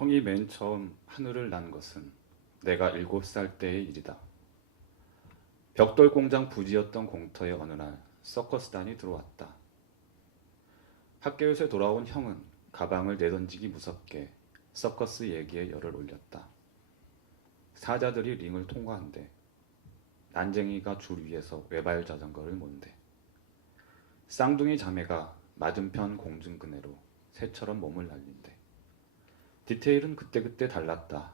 형이 맨 처음 하늘을 난 것은 내가 7살 때의 일이다. 벽돌 공장 부지였던 공터에 어느 날 서커스단이 들어왔다. 학교에서 돌아온 형은 가방을 내던지기 무섭게 서커스 얘기에 열을 올렸다. 사자들이 링을 통과한대. 난쟁이가 줄 위에서 외발 자전거를 몬대. 쌍둥이 자매가 맞은편 공중그네로 새처럼 몸을 날린대. 디테일은 그때그때 달랐다.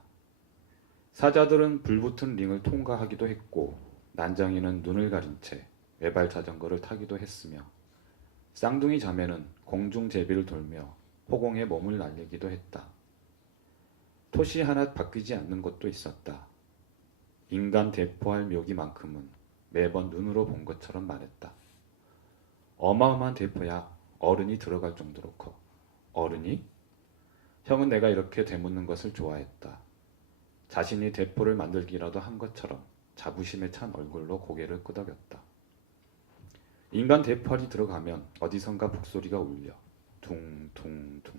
사자들은 불붙은 링을 통과하기도 했고 난장이는 눈을 가린 채 외발 자전거를 타기도 했으며 쌍둥이 자매는 공중 제비를 돌며 호공에 몸을 날리기도 했다. 토시 하나 바뀌지 않는 것도 있었다. 인간 대포할 묘기만큼은 매번 눈으로 본 것처럼 말했다. 어마어마한 대포야. 어른이 들어갈 정도로 커. 어른이? 형은 내가 이렇게 되묻는 것을 좋아했다. 자신이 대포를 만들기라도 한 것처럼 자부심에 찬 얼굴로 고개를 끄덕였다. 인간 대포알이 들어가면 어디선가 북소리가 울려. 둥둥둥.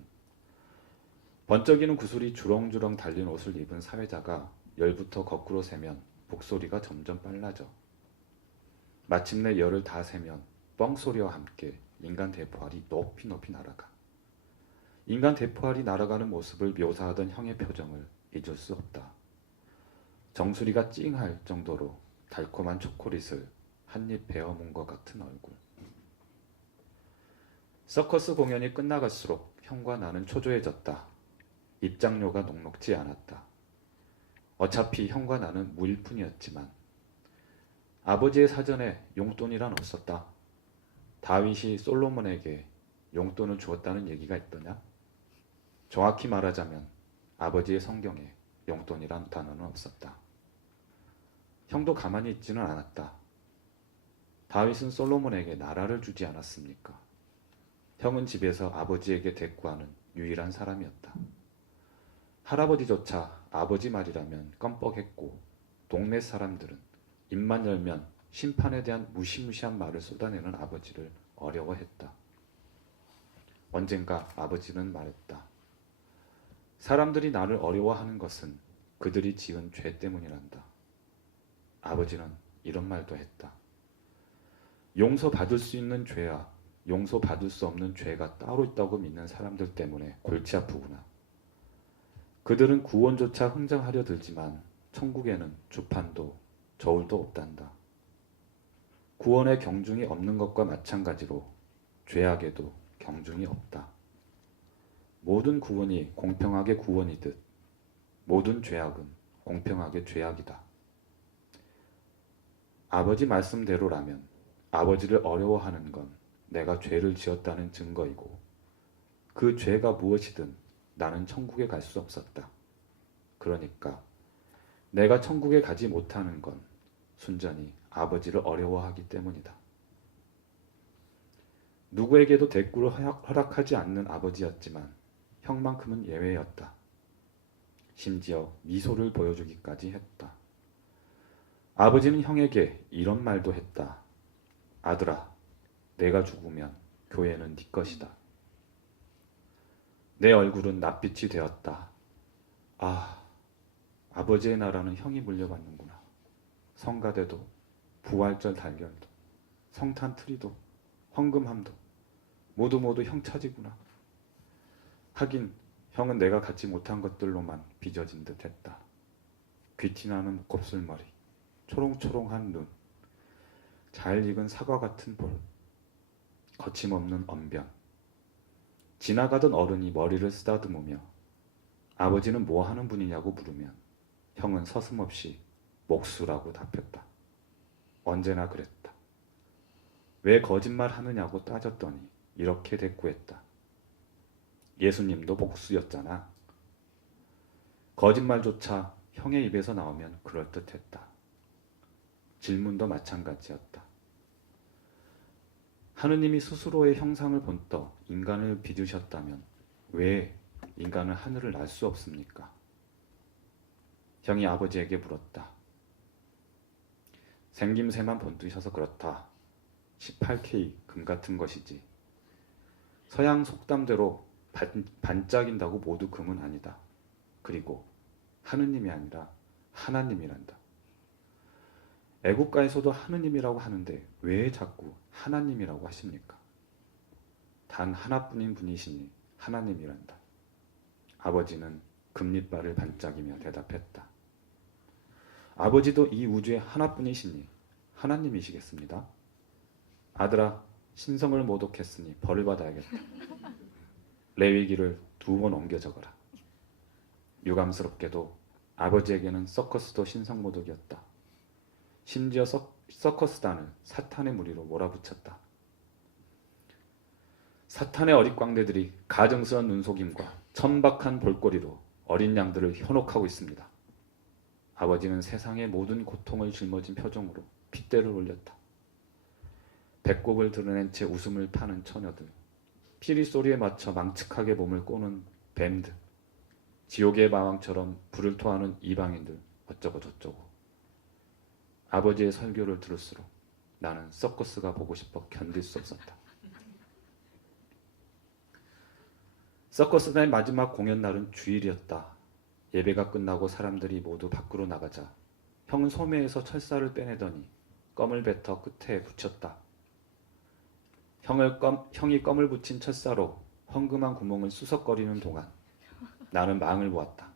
번쩍이는 구슬이 주렁주렁 달린 옷을 입은 사회자가 열부터 거꾸로 세면 북소리가 점점 빨라져. 마침내 열을 다 세면 뻥소리와 함께 인간 대포알이 높이 높이 날아가. 인간 대포알이 날아가는 모습을 묘사하던 형의 표정을 잊을 수 없다. 정수리가 찡할 정도로 달콤한 초콜릿을 한입 베어문 것 같은 얼굴. 서커스 공연이 끝나갈수록 형과 나는 초조해졌다. 입장료가 녹록지 않았다. 어차피 형과 나는 무일 뿐이었지만 아버지의 사전에 용돈이란 없었다. 다윗이 솔로몬에게 용돈을 주었다는 얘기가 있더냐? 정확히 말하자면 아버지의 성경에 용돈이란 단어는 없었다. 형도 가만히 있지는 않았다. 다윗은 솔로몬에게 나라를 주지 않았습니까? 형은 집에서 아버지에게 대꾸하는 유일한 사람이었다. 할아버지조차 아버지 말이라면 껌뻑했고 동네 사람들은 입만 열면 심판에 대한 무시무시한 말을 쏟아내는 아버지를 어려워했다. 언젠가 아버지는 말했다. 사람들이 나를 어려워하는 것은 그들이 지은 죄 때문이란다. 아버지는 이런 말도 했다. 용서받을 수 있는 죄와 용서받을 수 없는 죄가 따로 있다고 믿는 사람들 때문에 골치 아프구나. 그들은 구원조차 흥정하려 들지만 천국에는 주판도 저울도 없단다. 구원에 경중이 없는 것과 마찬가지로 죄악에도 경중이 없다. 모든 구원이 공평하게 구원이듯 모든 죄악은 공평하게 죄악이다. 아버지 말씀대로라면 아버지를 어려워하는 건 내가 죄를 지었다는 증거이고 그 죄가 무엇이든 나는 천국에 갈 수 없었다. 그러니까 내가 천국에 가지 못하는 건 순전히 아버지를 어려워하기 때문이다. 누구에게도 대꾸를 허락하지 않는 아버지였지만 형만큼은 예외였다. 심지어 미소를 보여주기까지 했다. 아버지는 형에게 이런 말도 했다. 아들아, 내가 죽으면 교회는 네 것이다. 내 얼굴은 낯빛이 되었다. 아, 아버지의 나라는 형이 물려받는구나. 성가대도, 부활절 달걀도, 성탄 트리도, 헌금함도 모두 형 차지구나. 하긴 형은 내가 갖지 못한 것들로만 빚어진 듯 했다. 귀티나는 곱슬머리, 초롱초롱한 눈, 잘 익은 사과 같은 볼, 거침없는 언변. 지나가던 어른이 머리를 쓰다듬으며 아버지는 뭐 하는 분이냐고 물으면 형은 서슴없이 목수라고 답했다. 언제나 그랬다. 왜 거짓말 하느냐고 따졌더니 이렇게 대꾸했다. 예수님도 목수였잖아. 거짓말조차 형의 입에서 나오면 그럴듯했다. 질문도 마찬가지였다. 하느님이 스스로의 형상을 본떠 인간을 빚으셨다면 왜 인간은 하늘을 날 수 없습니까? 형이 아버지에게 물었다. 생김새만 본뜨셔서 그렇다. 18K 금 같은 것이지. 서양 속담대로 반짝인다고 모두 금은 아니다. 그리고 하느님이 아니라 하나님이란다. 애국가에서도 하느님이라고 하는데 왜 자꾸 하나님이라고 하십니까? 단 하나뿐인 분이시니 하나님이란다. 아버지는 금리발을 반짝이며 대답했다. 아버지도 이 우주에 하나뿐이시니 하나님이시겠습니다. 아들아, 신성을 모독했으니 벌을 받아야겠다. 레위기를 2번 옮겨 적어라. 유감스럽게도 아버지에게는 서커스도 신성 모독이었다. 심지어 서커스단을 사탄의 무리로 몰아붙였다. 사탄의 어릿광대들이 가증스러운 눈속임과 천박한 볼거리로 어린 양들을 현혹하고 있습니다. 아버지는 세상의 모든 고통을 짊어진 표정으로 핏대를 올렸다. 배꼽을 드러낸 채 웃음을 파는 처녀들, 피리 소리에 맞춰 망측하게 몸을 꼬는 뱀들, 지옥의 마왕처럼 불을 토하는 이방인들 어쩌고 저쩌고. 아버지의 설교를 들을수록 나는 서커스가 보고 싶어 견딜 수 없었다. 서커스단의 마지막 공연 날은 주일이었다. 예배가 끝나고 사람들이 모두 밖으로 나가자 형은 소매에서 철사를 빼내더니 껌을 뱉어 끝에 붙였다. 형이 껌을 붙인 철사로 헝금한 구멍을 수석거리는 동안 나는 망을 보았다.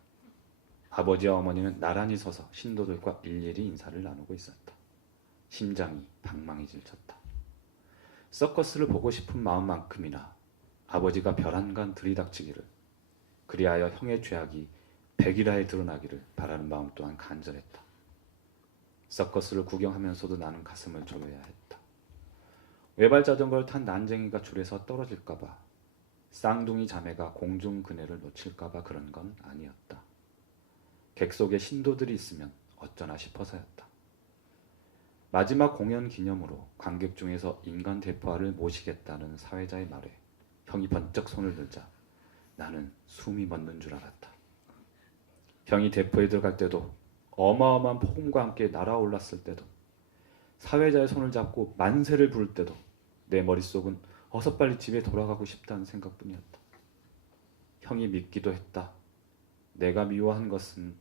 아버지와 어머니는 나란히 서서 신도들과 일일이 인사를 나누고 있었다. 심장이 방망이 질쳤다. 서커스를 보고 싶은 마음만큼이나 아버지가 벼랑간 들이닥치기를, 그리하여 형의 죄악이 백일하에 드러나기를 바라는 마음 또한 간절했다. 서커스를 구경하면서도 나는 가슴을 졸여야 했다. 외발 자전거를 탄 난쟁이가 줄에서 떨어질까봐, 쌍둥이 자매가 공중 그네를 놓칠까봐 그런 건 아니었다. 객석에 신도들이 있으면 어쩌나 싶어서였다. 마지막 공연 기념으로 관객 중에서 인간 대포알을 모시겠다는 사회자의 말에 형이 번쩍 손을 들자 나는 숨이 멎는 줄 알았다. 형이 대포에 들어갈 때도, 어마어마한 폭음과 함께 날아올랐을 때도, 사회자의 손을 잡고 만세를 부를 때도 내 머릿속은 어서 빨리 집에 돌아가고 싶다는 생각뿐이었다. 형이 믿기도 했다. 내가 미워한 것은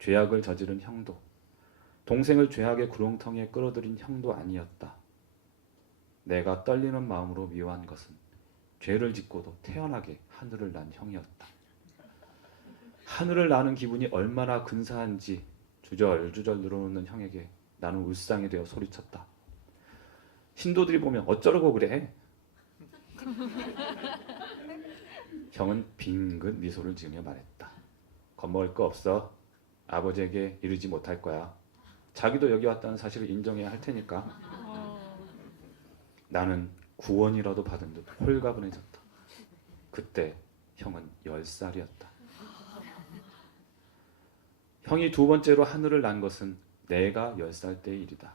죄악을 저지른 형도, 동생을 죄악의 구렁텅이에 끌어들인 형도 아니었다. 내가 떨리는 마음으로 미워한 것은 죄를 짓고도 태연하게 하늘을 난 형이었다. 하늘을 나는 기분이 얼마나 근사한지 주절주절 늘어놓는 형에게 나는 울상이 되어 소리쳤다. 신도들이 보면 어쩌려고 그래? 형은 빙긋 미소를 지으며 말했다. 겁먹을 거 없어. 아버지에게 이르지 못할 거야. 자기도 여기 왔다는 사실을 인정해야 할 테니까. 나는 구원이라도 받은 듯 홀가분해졌다. 그때 형은 10살이었다. 형이 2번째로 하늘을 난 것은 내가 10살 때의 일이다.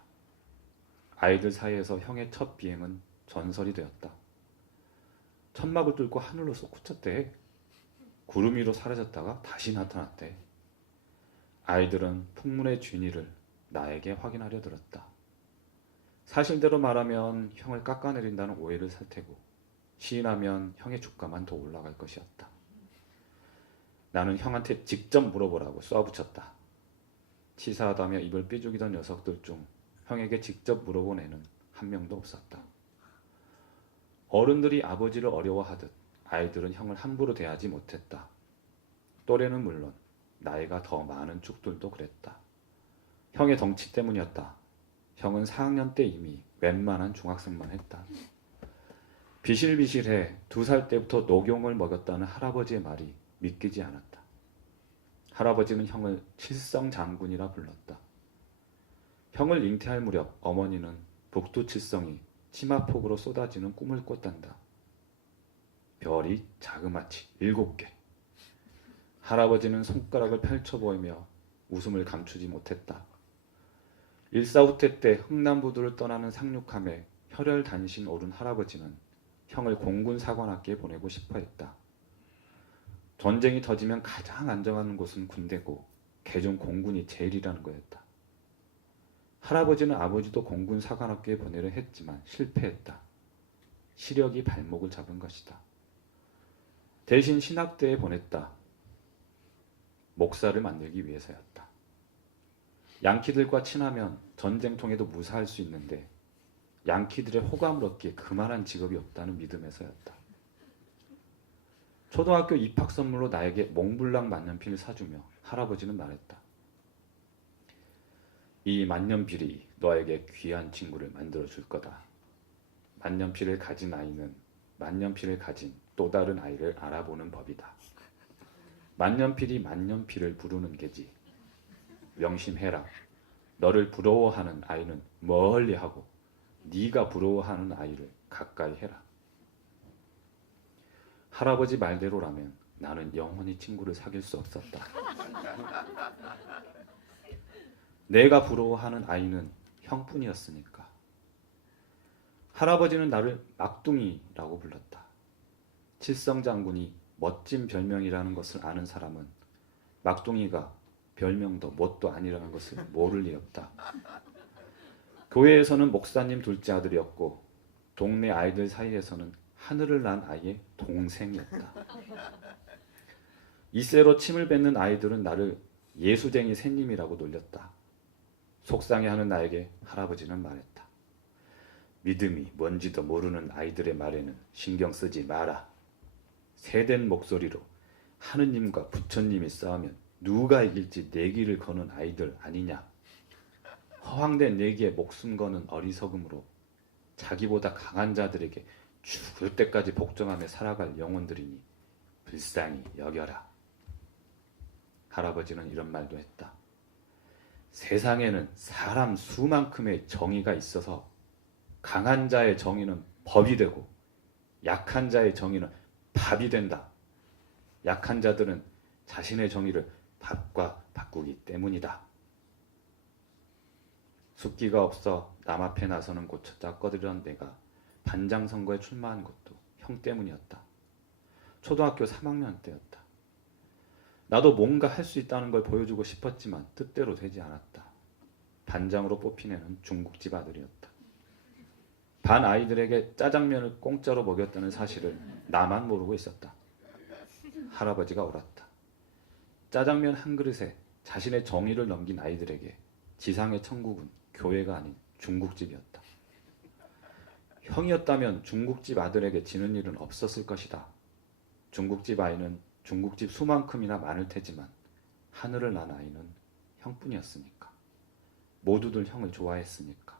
아이들 사이에서 형의 첫 비행은 전설이 되었다. 천막을 뚫고 하늘로 솟구쳤대. 구름 위로 사라졌다가 다시 나타났대. 아이들은 풍문의 진위를 나에게 확인하려 들었다. 사실대로 말하면 형을 깎아내린다는 오해를 살 테고, 시인하면 형의 주가만 더 올라갈 것이었다. 나는 형한테 직접 물어보라고 쏘아붙였다. 치사하다며 입을 삐죽이던 녀석들 중 형에게 직접 물어본 애는 한 명도 없었다. 어른들이 아버지를 어려워하듯 아이들은 형을 함부로 대하지 못했다. 또래는 물론 나이가 더 많은 축들도 그랬다. 형의 덩치 때문이었다. 형은 4학년 때 이미 웬만한 중학생만 했다. 비실비실해 2살 때부터 녹용을 먹였다는 할아버지의 말이 믿기지 않았다. 할아버지는 형을 칠성장군이라 불렀다. 형을 잉태할 무렵 어머니는 북두칠성이 치마폭으로 쏟아지는 꿈을 꿨단다. 별이 자그마치 7개. 할아버지는 손가락을 펼쳐 보이며 웃음을 감추지 못했다. 일사후퇴 때 흥남부두를 떠나는 상륙함에 혈혈단신 오른 할아버지는 형을 공군사관학교에 보내고 싶어 했다. 전쟁이 터지면 가장 안정한 곳은 군대고 개중 공군이 제일이라는 거였다. 할아버지는 아버지도 공군사관학교에 보내려 했지만 실패했다. 시력이 발목을 잡은 것이다. 대신 신학대에 보냈다. 목사를 만들기 위해서였다. 양키들과 친하면 전쟁통에도 무사할 수 있는데 양키들의 호감을 얻기에 그만한 직업이 없다는 믿음에서였다. 초등학교 입학 선물로 나에게 몽블랑 만년필을 사주며 할아버지는 말했다. 이 만년필이 너에게 귀한 친구를 만들어 줄 거다. 만년필을 가진 아이는 만년필을 가진 또 다른 아이를 알아보는 법이다. 만년필이 만년필을 부르는 게지. 명심해라. 너를 부러워하는 아이는 멀리하고 네가 부러워하는 아이를 가까이 해라. 할아버지 말대로라면 나는 영원히 친구를 사귈 수 없었다. 내가 부러워하는 아이는 형뿐이었으니까. 할아버지는 나를 막둥이라고 불렀다. 칠성장군이 멋진 별명이라는 것을 아는 사람은 막둥이가 별명도 뭣도 아니라는 것을 모를 리 없다. 교회에서는 목사님 둘째 아들이었고 동네 아이들 사이에서는 하늘을 난 아이의 동생이었다. 이세로 침을 뱉는 아이들은 나를 예수쟁이 새님이라고 놀렸다. 속상해하는 나에게 할아버지는 말했다. 믿음이 뭔지도 모르는 아이들의 말에는 신경 쓰지 마라. 새된 목소리로 하느님과 부처님이 싸우면 누가 이길지 내기를 거는 아이들 아니냐. 허황된 내기에 목숨 거는 어리석음으로 자기보다 강한 자들에게 죽을 때까지 복종하며 살아갈 영혼들이니 불쌍히 여겨라. 할아버지는 이런 말도 했다. 세상에는 사람 수만큼의 정의가 있어서 강한 자의 정의는 법이 되고 약한 자의 정의는 밥이 된다. 약한 자들은 자신의 정의를 밥과 바꾸기 때문이다. 숫기가 없어 남 앞에 나서는 곳조차 꺼들던 내가 반장 선거에 출마한 것도 형 때문이었다. 초등학교 3학년 때였다. 나도 뭔가 할 수 있다는 걸 보여주고 싶었지만 뜻대로 되지 않았다. 반장으로 뽑힌 애는 중국집 아들이었다. 반 아이들에게 짜장면을 공짜로 먹였다는 사실을 나만 모르고 있었다. 할아버지가 옳았다. 짜장면 한 그릇에 자신의 정의를 넘긴 아이들에게 지상의 천국은 교회가 아닌 중국집이었다. 형이었다면 중국집 아들에게 지는 일은 없었을 것이다. 중국집 아이는 중국집 수만큼이나 많을 테지만 하늘을 난 아이는 형뿐이었으니까. 모두들 형을 좋아했으니까.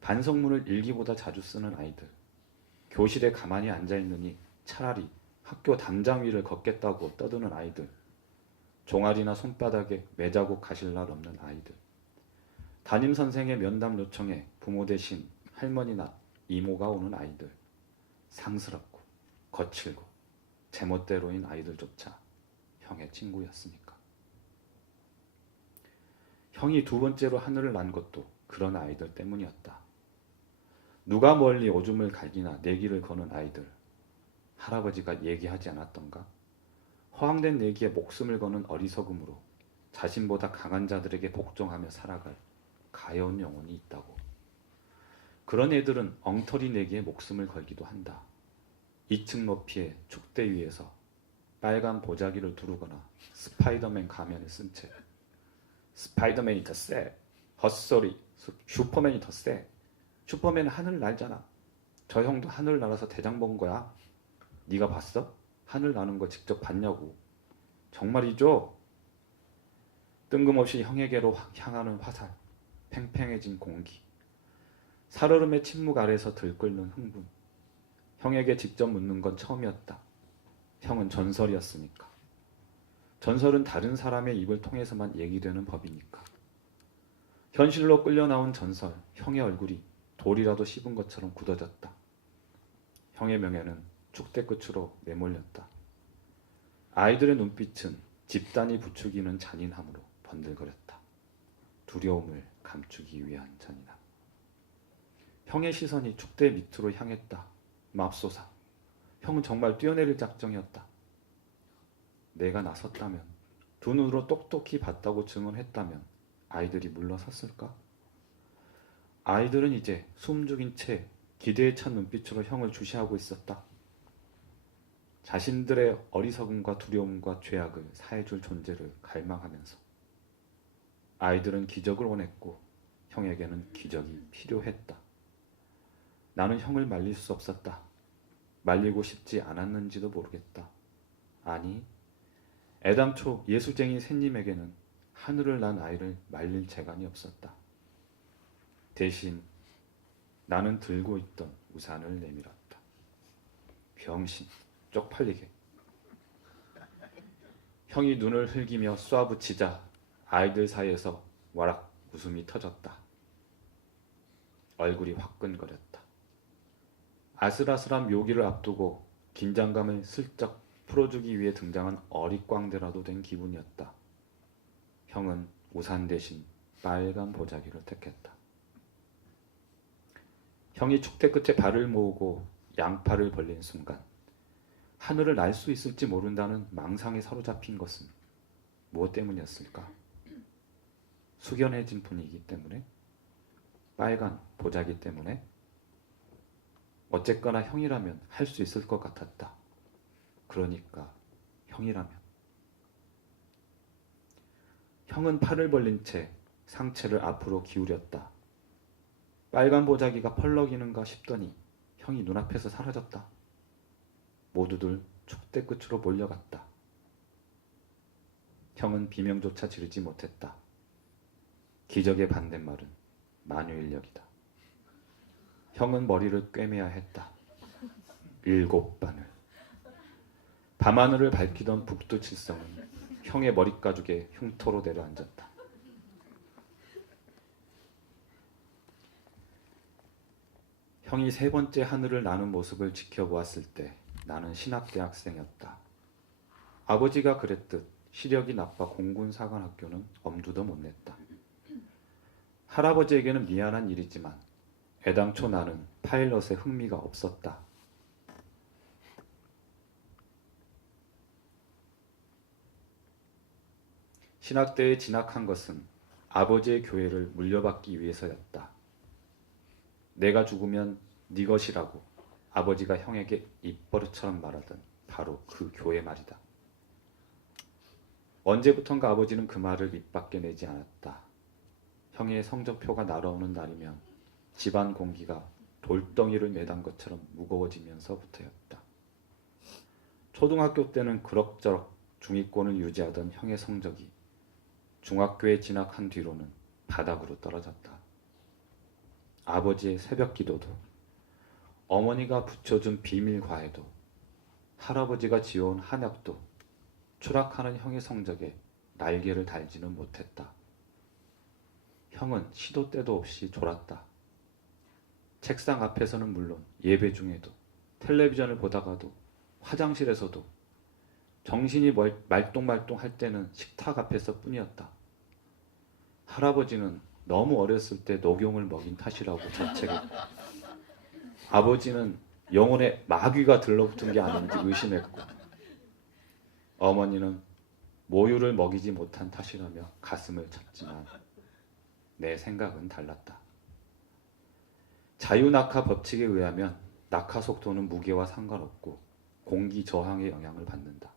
반성문을 일기보다 자주 쓰는 아이들. 교실에 가만히 앉아있느니 차라리 학교 담장 위를 걷겠다고 떠드는 아이들. 종아리나 손바닥에 매자국 가실 날 없는 아이들. 담임선생의 면담 요청에 부모 대신 할머니나 이모가 오는 아이들. 상스럽고 거칠고 제멋대로인 아이들조차 형의 친구였으니까. 형이 두 번째로 하늘을 난 것도 그런 아이들 때문이었다. 누가 멀리 오줌을 갈기나 내기를 거는 아이들. 할아버지가 얘기하지 않았던가? 허황된 내기에 목숨을 거는 어리석음으로 자신보다 강한 자들에게 복종하며 살아갈 가여운 영혼이 있다고. 그런 애들은 엉터리 내기에 목숨을 걸기도 한다. 2층 높이의 축대 위에서 빨간 보자기를 두르거나 스파이더맨 가면을 쓴 채 스파이더맨이 더 세. 헛소리. 슈퍼맨이 더 세. 슈퍼맨은 하늘 날잖아. 저 형도 하늘 날아서 대장 본 거야. 네가 봤어? 하늘 나는 거 직접 봤냐고. 정말이죠? 뜬금없이 형에게로 향하는 화살. 팽팽해진 공기. 살얼음의 침묵 아래서 들끓는 흥분. 형에게 직접 묻는 건 처음이었다. 형은 전설이었으니까. 전설은 다른 사람의 입을 통해서만 얘기되는 법이니까. 현실로 끌려 나온 전설, 형의 얼굴이 돌이라도 씹은 것처럼 굳어졌다. 형의 명예는 축대 끝으로 내몰렸다. 아이들의 눈빛은 집단이 부추기는 잔인함으로 번들거렸다. 두려움을 감추기 위한 잔인함. 형의 시선이 축대 밑으로 향했다. 맙소사. 형은 정말 뛰어내릴 작정이었다. 내가 나섰다면, 두 눈으로 똑똑히 봤다고 증언했다면 아이들이 물러섰을까? 아이들은 이제 숨죽인 채 기대에 찬 눈빛으로 형을 주시하고 있었다. 자신들의 어리석음과 두려움과 죄악을 사해줄 존재를 갈망하면서 아이들은 기적을 원했고 형에게는 기적이 필요했다. 나는 형을 말릴 수 없었다. 말리고 싶지 않았는지도 모르겠다. 아니, 애당초 예수쟁이 샌님에게는 하늘을 난 아이를 말릴 재간이 없었다. 대신 나는 들고 있던 우산을 내밀었다. 병신, 쪽팔리게. 형이 눈을 흘기며 쏴붙이자 아이들 사이에서 와락 웃음이 터졌다. 얼굴이 화끈거렸다. 아슬아슬한 묘기를 앞두고 긴장감을 슬쩍 풀어주기 위해 등장한 어릿광대라도 된 기분이었다. 형은 우산 대신 빨간 보자기를 택했다. 형이 축대 끝에 발을 모으고 양팔을 벌린 순간 하늘을 날 수 있을지 모른다는 망상에 사로잡힌 것은 무엇 때문이었을까? 숙연해진 분위기 때문에? 빨간 보자기 때문에? 어쨌거나 형이라면 할 수 있을 것 같았다. 그러니까 형이라면. 형은 팔을 벌린 채 상체를 앞으로 기울였다. 빨간 보자기가 펄럭이는가 싶더니 형이 눈앞에서 사라졌다. 모두들 축대 끝으로 몰려갔다. 형은 비명조차 지르지 못했다. 기적의 반대말은 만유인력이다. 형은 머리를 꿰매야 했다. 7바늘. 밤하늘을 밝히던 북두칠성은 형의 머릿가죽에 흉터로 내려앉았다. 형이 세 번째 하늘을 나는 모습을 지켜보았을 때 나는 신학대학생이었다. 아버지가 그랬듯 시력이 나빠 공군사관학교는 엄두도 못 냈다. 할아버지에게는 미안한 일이지만 애당초 나는 파일럿에 흥미가 없었다. 신학대에 진학한 것은 아버지의 교회를 물려받기 위해서였다. 내가 죽으면 네 것이라고 아버지가 형에게 입버릇처럼 말하던 바로 그 교회 말이다. 언제부턴가 아버지는 그 말을 입 밖에 내지 않았다. 형의 성적표가 날아오는 날이면 집안 공기가 돌덩이를 매단 것처럼 무거워지면서부터였다. 초등학교 때는 그럭저럭 중위권을 유지하던 형의 성적이 중학교에 진학한 뒤로는 바닥으로 떨어졌다. 아버지의 새벽 기도도, 어머니가 붙여준 비밀 과외도, 할아버지가 지어온 한약도 추락하는 형의 성적에 날개를 달지는 못했다. 형은 시도 때도 없이 졸았다. 책상 앞에서는 물론 예배 중에도, 텔레비전을 보다가도, 화장실에서도, 정신이 말똥말똥 할 때는 식탁 앞에서 뿐이었다. 할아버지는 너무 어렸을 때 녹용을 먹인 탓이라고 자책했고, 아버지는 영혼에 마귀가 들러붙은 게 아닌지 의심했고, 어머니는 모유를 먹이지 못한 탓이라며 가슴을 쳤지만 내 생각은 달랐다. 자유낙하 법칙에 의하면 낙하 속도는 무게와 상관없고 공기 저항의 영향을 받는다.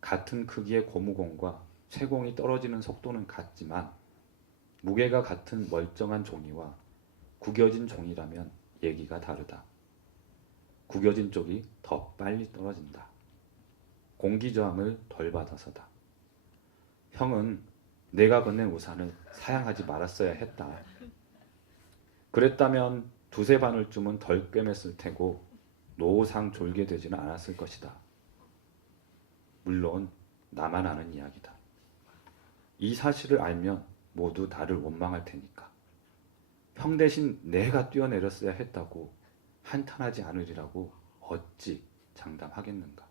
같은 크기의 고무공과 쇠공이 떨어지는 속도는 같지만 무게가 같은 멀쩡한 종이와 구겨진 종이라면 얘기가 다르다. 구겨진 쪽이 더 빨리 떨어진다. 공기 저항을 덜 받아서다. 형은 내가 건넨 우산을 사양하지 말았어야 했다. 그랬다면 두세 바늘쯤은 덜 꿰맸을 테고 노상 졸게 되지는 않았을 것이다. 물론 나만 아는 이야기다. 이 사실을 알면 모두 나를 원망할 테니까. 형 대신 내가 뛰어내렸어야 했다고 한탄하지 않으리라고 어찌 장담하겠는가.